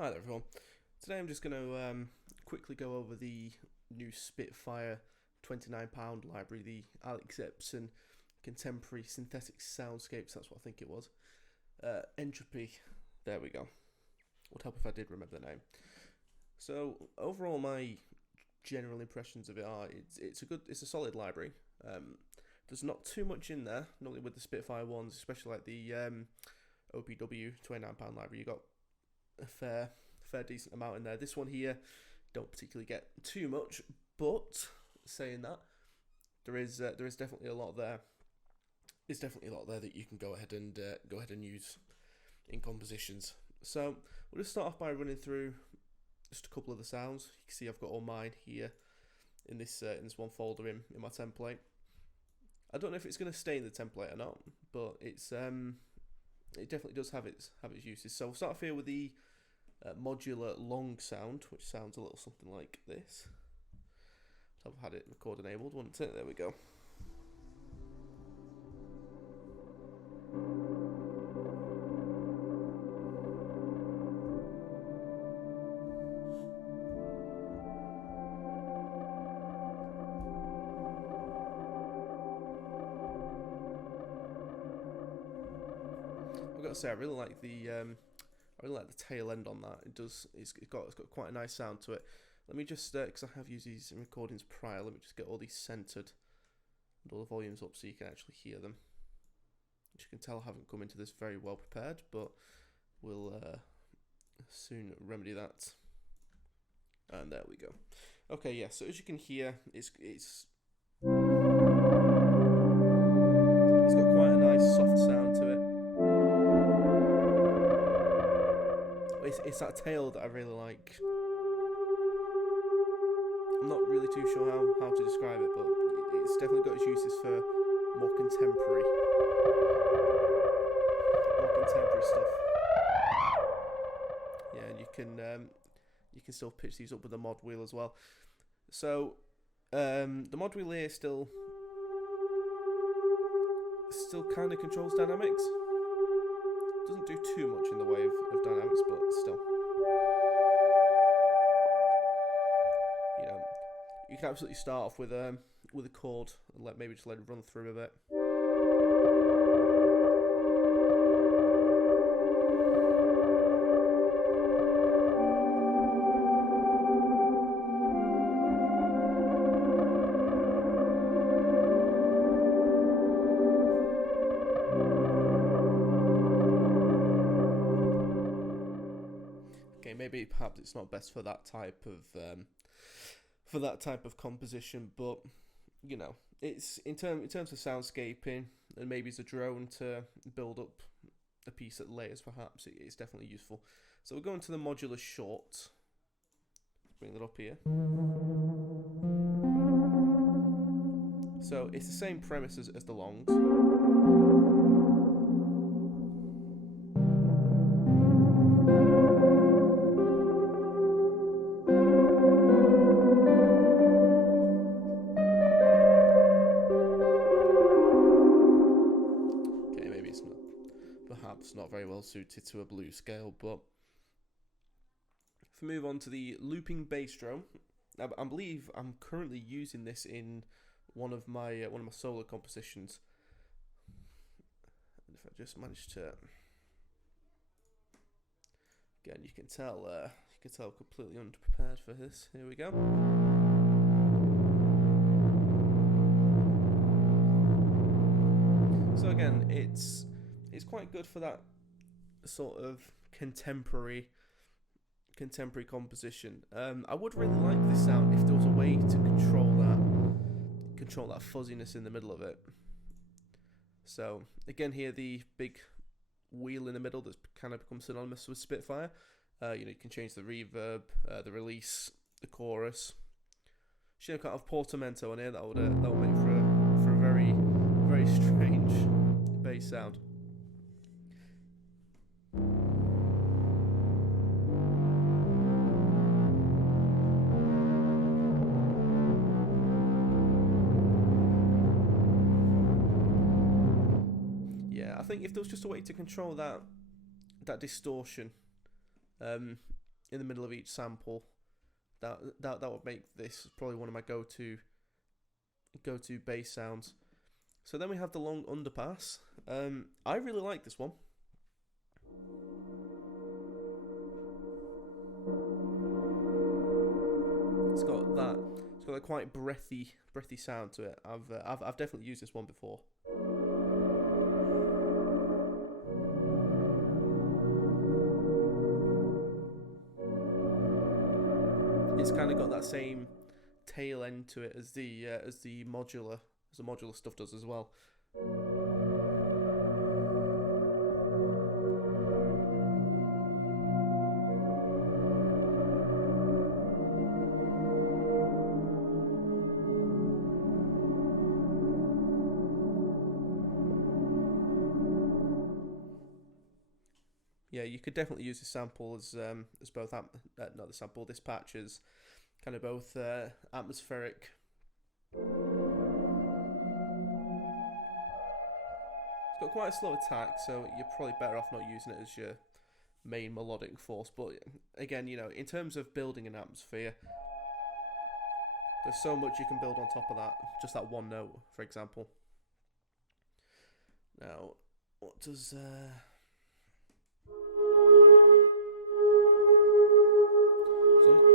Hi there everyone. Today I'm just going to quickly go over the new Spitfire £29 library, the Alex Epton Contemporary Synthetic Soundscapes, that's what I think it was. Entropy, there we go. Would help if I did remember the name. So overall my general impressions of it are it's a solid library. There's not too much in there, normally with the Spitfire ones, especially like the OPW £29 library, you got a fair decent amount in there. This one here, don't particularly get too much, but saying that, there is definitely a lot there. There's definitely a lot there that you can go ahead and use in compositions. So we'll just start off by running through just a couple of the sounds. You can see I've got all mine here in this one folder in my template. I don't know if it's going to stay in the template or not, but it definitely does have its uses. So we'll start off here with the modular long sound, which sounds a little something like this. So I've had it record enabled, wouldn't it? There we go. I've got to say, I really like the tail end on that. It's got quite a nice sound to it. Let me just, because I have used these in recordings prior, let me just get all these centered and all the volumes up so you can actually hear them. As you can tell, I haven't come into this very well prepared, but we'll soon remedy that. And there we go. Okay, yeah. So as you can hear, it's got quite a nice soft sound to it. It's that tail that I really like. I'm not really too sure how to describe it, but it's definitely got its uses for more contemporary stuff. Yeah, and you can still pitch these up with the mod wheel as well. So the mod wheel here still kind of controls dynamics. Doesn't do too much in the way of dynamics, but still. You know, you can absolutely start off with a chord and maybe just let it run through a bit. Maybe perhaps it's not best for that type of composition, but you know, it's in terms of soundscaping, and maybe as a drone to build up a piece at layers, perhaps it's definitely useful. So we're going to the modular short. Bring that up here. So it's the same premise as the longs. Perhaps not very well suited to a blues scale, but if we move on to the looping bass drum, I believe I'm currently using this in one of my solo compositions. And if I just manage to, again, you can tell I'm completely underprepared for this. Here we go. So again, it's quite good for that sort of contemporary composition. I would really like this sound if there was a way to control that fuzziness in the middle of it. So again, here the big wheel in the middle that's kind of become synonymous with Spitfire. You can change the reverb, the release, the chorus. Shame I can't have portamento on here. That would make for a very strange bass sound. I think if there was just a way to control that distortion, in the middle of each sample. That would make this probably one of my go-to bass sounds. So then we have the long underpass. I really like this one. It's got that quite breathy sound to it. I've definitely used this one before. It's kind of got that same tail end to it as the modular stuff does as well. Yeah, you could definitely use this sample as both not the sample. This patch is kind of both atmospheric. It's got quite a slow attack, so you're probably better off not using it as your main melodic force. But again, you know, in terms of building an atmosphere, there's so much you can build on top of that. Just that one note, for example. Now, what does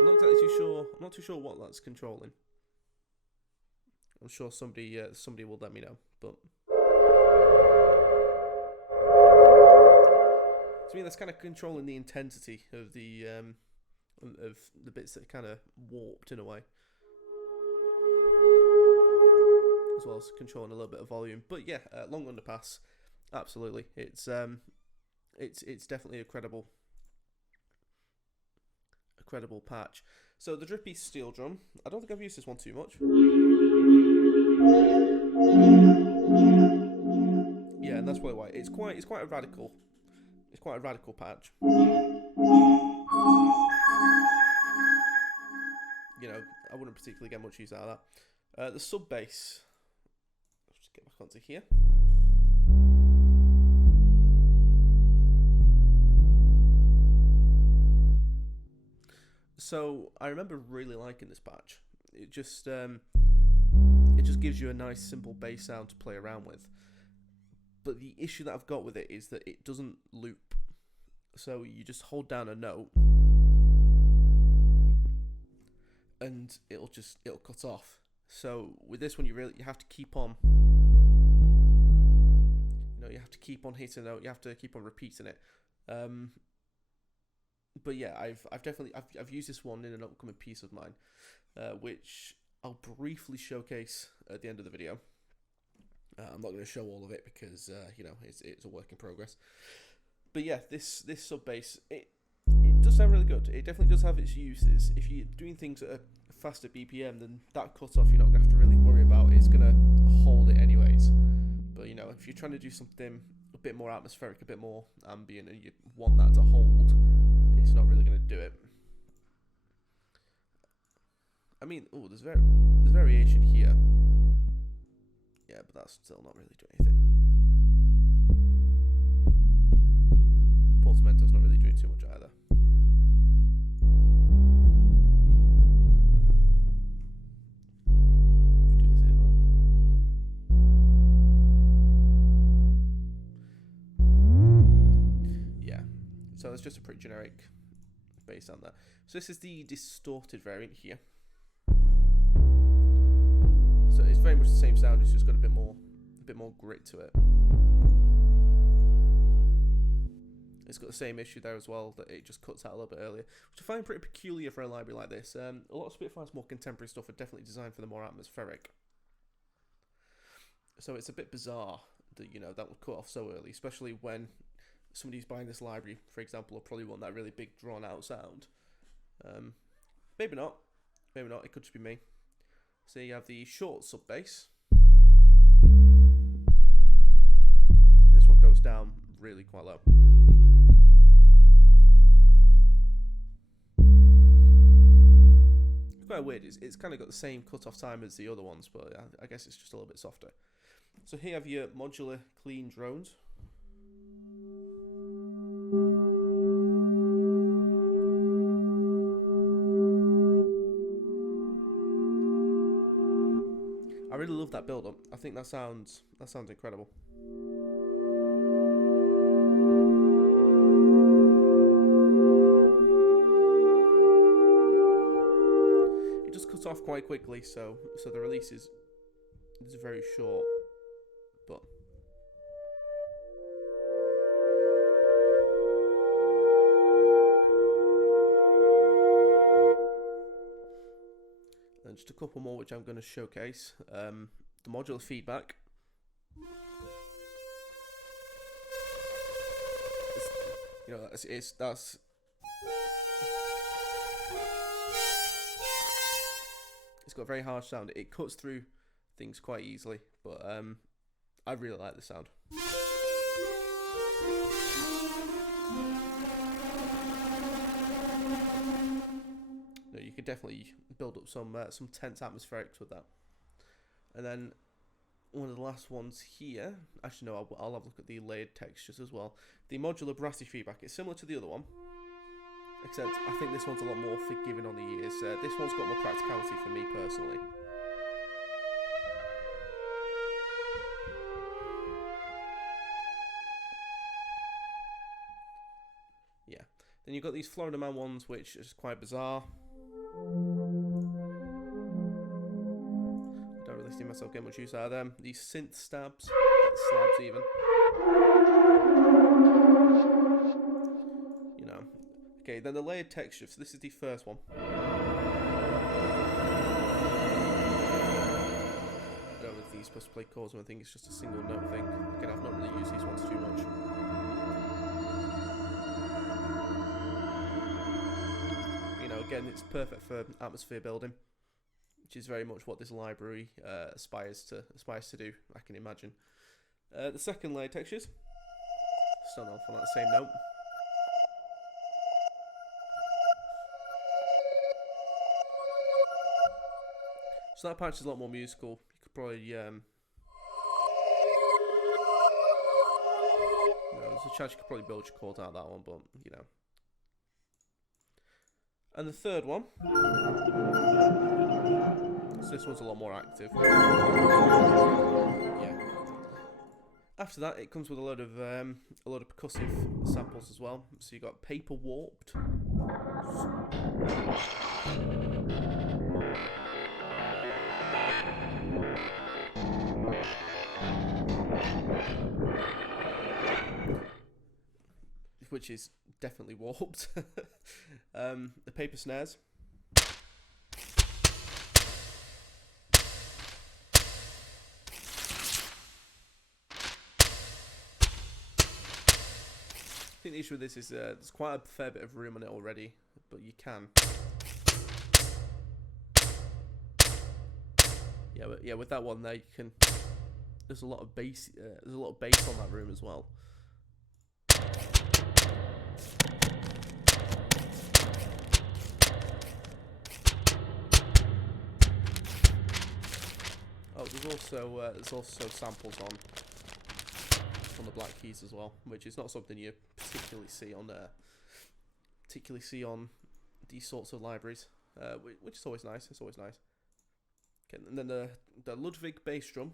I'm not exactly too sure. I'm not too sure what that's controlling. I'm sure somebody will let me know. But to me, that's kind of controlling the intensity of the bits that are kind of warped in a way, as well as controlling a little bit of volume. But yeah, long underpass, absolutely. It's definitely a credible patch. So the Drippy steel drum, I don't think I've used this one too much. Yeah, and that's probably why. It's quite a radical patch. You know, I wouldn't particularly get much use out of that. The sub bass. Let's just get back onto here. So I remember really liking this patch. It just gives you a nice simple bass sound to play around with. But the issue that I've got with it is that it doesn't loop. So you just hold down a note and it'll cut off. So with this one you have to keep on, you know, you have to keep on hitting a note, you have to keep on repeating it. But yeah, I've used this one in an upcoming piece of mine, which I'll briefly showcase at the end of the video. I'm not going to show all of it because you know, it's a work in progress. But yeah, this sub bass, it does sound really good. It definitely does have its uses. If you're doing things at a faster BPM, then that cut off you're not going to have to really worry about. It's going to hold it anyways. But you know, if you're trying to do something a bit more atmospheric, a bit more ambient, and you want that to hold, it's not really going to do it. I mean, there's variation here. Yeah, but that's still not really doing anything. Portamento's not really doing too much either. Do this as well. Yeah, so it's just a pretty generic bass sound there. So this is the distorted variant here. So it's very much the same sound, it's just got a bit more grit to it. It's got the same issue there as well, that it just cuts out a little bit earlier, which I find pretty peculiar for a library like this. A lot of Spitfire's more contemporary stuff are definitely designed for the more atmospheric. So it's a bit bizarre that, you know, that would cut off so early, especially when somebody's buying this library, for example, will probably want that really big drawn out sound. Maybe not. It could just be me. So you have the short sub bass. This one goes down really quite low. It's quite weird. It's kind of got the same cut-off time as the other ones, but I guess it's just a little bit softer. So here you have your modular clean drones. love that build up. I think that sounds incredible. It just cuts off quite quickly, so the release is very short, but and just a couple more which I'm going to showcase. The Modular Feedback. You know, that's it's got a very harsh sound. It cuts through things quite easily, but I really like the sound. No, you could definitely build up some tense atmospherics with that. And then one of the last ones here, actually no, I'll have a look at the layered textures as well. The Modular Brassy Feedback, it's similar to the other one, except I think this one's a lot more forgiving on the ears. This one's got more practicality for me personally. Yeah. Then you've got these Florida Man ones, which is quite bizarre. I don't really see myself getting much use out of them. These synth stabs, slabs even. You know. Okay, then the layered texture. So this is the first one. I don't know if these supposed to play chords or anything. It's just a single note thing. Again, I've not really used these ones too much. You know, again, it's perfect for atmosphere building, which is very much what this library aspires to do, I can imagine. The second layer textures, starting off on that same note. So that patch is a lot more musical. You could probably, there's a chance you could probably build your chords out of that one, but you know. And the third one, so this one's a lot more active. Yeah. After that, it comes with a load of percussive samples as well. So you got Paper Warped. Which is definitely warped. The Paper Snares. I think the issue with this is there's quite a fair bit of room on it already, but you can. Yeah, with that one there, you can. There's a lot of bass. There's a lot of bass on that room as well. Oh, there's also samples on the black keys as well, which is not something you particularly see on these sorts of libraries, which is always nice. It's always nice. Okay, and then the Ludwig bass drum.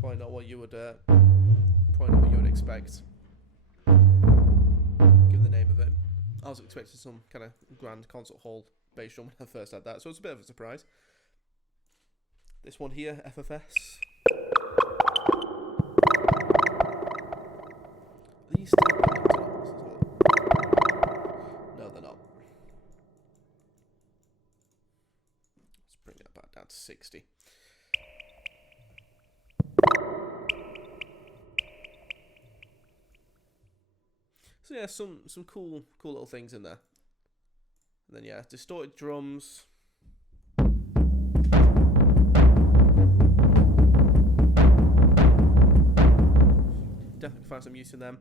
Probably not what you would expect. Give the name of it. I was expecting some kind of grand concert hall bass drum when I first had that, so it's a bit of a surprise. This one here, FFS. These no, they're not. Let's bring that back down to 60. So yeah, some cool little things in there. And then yeah, distorted drums. Definitely find some use in them.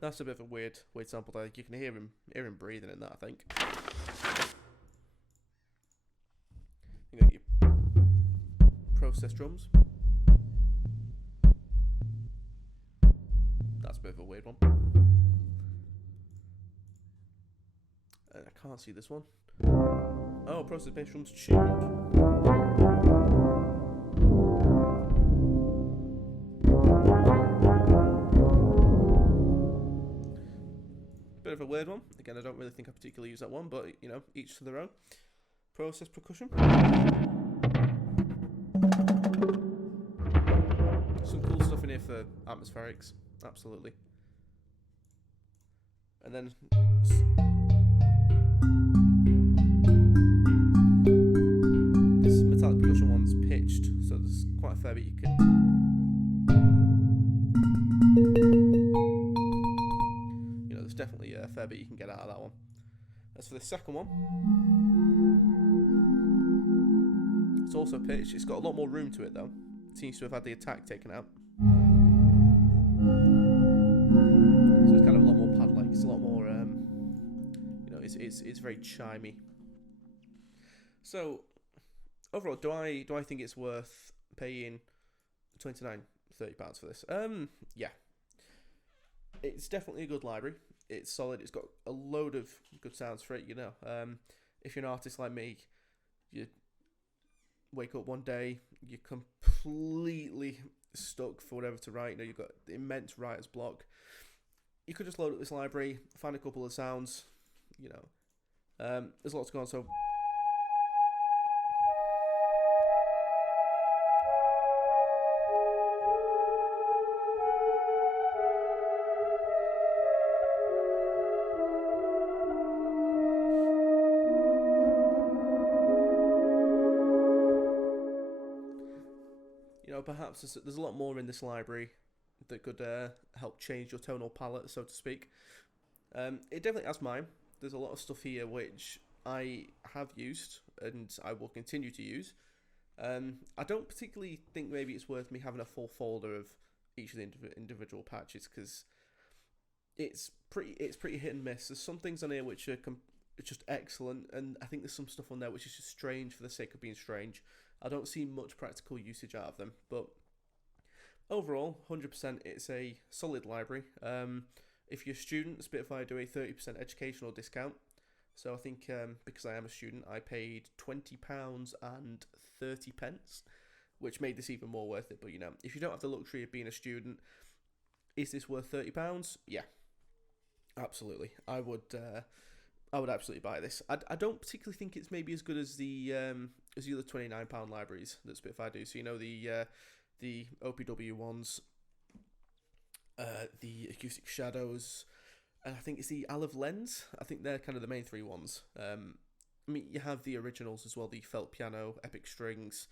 That's a bit of a weird sample there. You can hear him breathing in that, I think. process drums. That's a bit of a weird one. I can't see this one. Oh, process bass drums tuned. Bit of a weird one. Again, I don't really think I particularly use that one, but you know, each to their own. Process percussion. Some cool stuff in here for atmospherics, absolutely. And then this metallic percussion one's pitched, so there's quite a fair bit you can. You know, there's definitely a fair bit you can get out of that one. As for the second one, it's also pitched. It's got a lot more room to it though. It seems to have had the attack taken out. So it's kind of a lot more pad-like. It's a lot more, you know, it's very chimey. So overall, do I think it's worth paying £29, £30 for this? Yeah. It's definitely a good library. It's solid. It's got a load of good sounds for it. You know, if you're an artist like me, you wake up one day, you're completely stuck for whatever to write. You know, you've got immense writer's block. You could just load up this library, find a couple of sounds. You know, there's lots going on. So. You know, perhaps there's a lot more in this library that could help change your tonal palette, so to speak. It definitely has mine. There's a lot of stuff here which I have used and I will continue to use. I don't particularly think maybe it's worth me having a full folder of each of the individual patches because it's pretty hit and miss. There's some things on here which are just excellent, and I think there's some stuff on there which is just strange for the sake of being strange. I don't see much practical usage out of them, but overall, 100% it's a solid library. If you're a student, Spitfire do a 30% educational discount. So I think because I am a student, I paid £20.30, which made this even more worth it. But you know, if you don't have the luxury of being a student, is this worth £30? Yeah, absolutely. I would absolutely buy this. I don't particularly think it's maybe as good as the other £29 libraries that Spitfire do. So you know the OPW ones, the Acoustic Shadows, and I think it's the Olive Lens. I think they're kind of the main three ones. I mean, you have the originals as well: the felt piano, epic strings,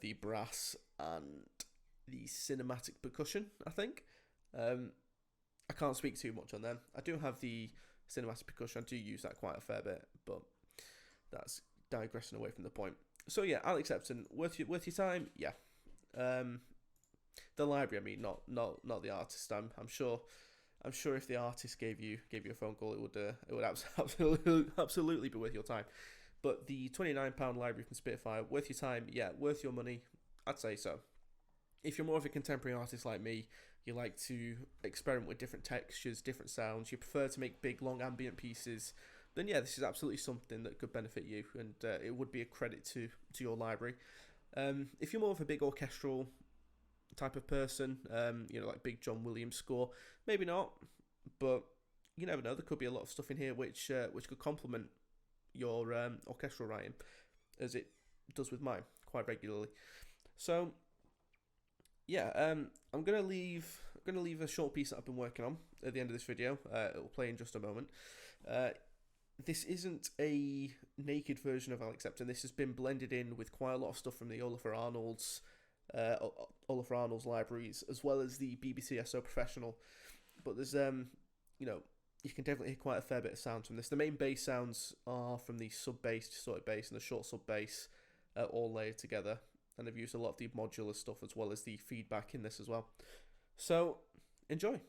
the brass, and the cinematic percussion. I think. I can't speak too much on them. I do have the cinematic percussion. I do use that quite a fair bit, but that's digressing away from the point. So yeah, Alex Epton, worth your time? Yeah. The library, I mean, not the artist. I'm sure if the artist gave you a phone call, it would absolutely be worth your time. But the £29 library from Spitfire, worth your time? Yeah, worth your money? I'd say so. If you're more of a contemporary artist like me, you like to experiment with different textures, different sounds, you prefer to make big, long ambient pieces, then yeah, this is absolutely something that could benefit you, and it would be a credit to your library. If you're more of a big orchestral type of person, you know, like big John Williams score, maybe not, but you never know. There could be a lot of stuff in here which could complement your orchestral writing, as it does with mine quite regularly. So yeah, I'm gonna leave a short piece that I've been working on at the end of this video. It will play in just a moment. This isn't a naked version of Alex Epton. This has been blended in with quite a lot of stuff from the Olafur Arnalds libraries, as well as the BBC SO Professional. But there's you know, you can definitely hear quite a fair bit of sounds from this. The main bass sounds are from the sub bass, distorted bass, and the short sub bass, all layered together. And I've used a lot of the modular stuff as well as the feedback in this as well. So enjoy.